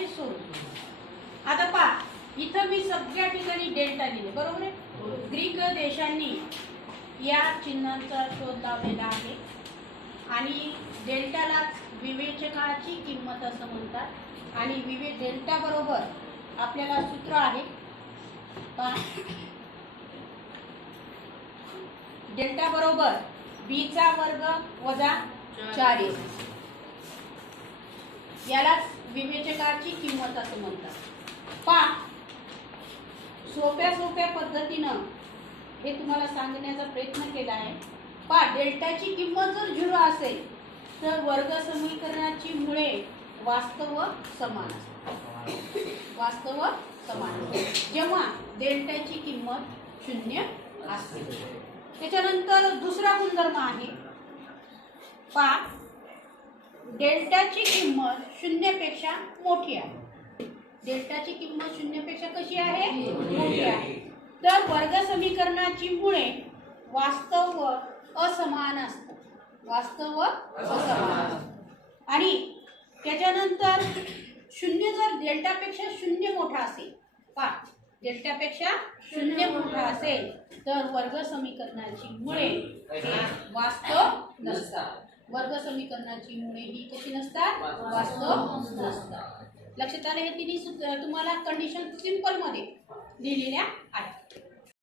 समीकरणाचे स्वरूप। आता पहा, इथं मी सगळ्या ठिकाणी डेल्टा लिहिले, बरोबर आहे। ग्रीक देशांनी या चिन्हांचा शोध लावलेला आहे आणि डेल्टाला विवेचकाची किंमत असं म्हणतात। आणि डेल्टा बरोबर आपल्याला सूत्र आहे, पहा, डेल्टा बरोबर b चा वर्ग वजा 4a, यालाच विवेचकाची किंमत असं म्हणतात। पहा, सोप्या पद्धतीनं हे तुम्हाला सांगण्याचा प्रयत्न केला आहे। पहा, डेल्टाची किंमत जर 0 असेल तर वर्ग समीकरणाची मुळे वास्तव व समान असतात। वास्तव व समान जेव्हा डेल्टाची किंमत 0 असते। त्याच्यानंतर दुसरा गुणधर्म आहे, पहा, डेल्टाची किंमत 0 पेक्षा मोठी आहे। डेल्टाची किंमत 0 पेक्षा कशी आहे? मोठी आहे। तर वर्ग समीकरणाची मुळे वास्तव व असमान असतात। वास्तव व असमान असतात। आणि त्याच्यानंतर 0 जर डेल्टापेक्षा 0 मोठा असेल, पहा, डेल्टापेक्षा 0 मोठा असेल तर वर्ग समीकरणाची मुळे वास्तव नसतात। वर्ग समीकरणाची मुळे ही कशी नसतात? वास्तव नसतात। लक्षात आलं? हे तिन्ही तुम्हाला कंडिशन सिंपल मध्ये लिहिलेल्या आहेत।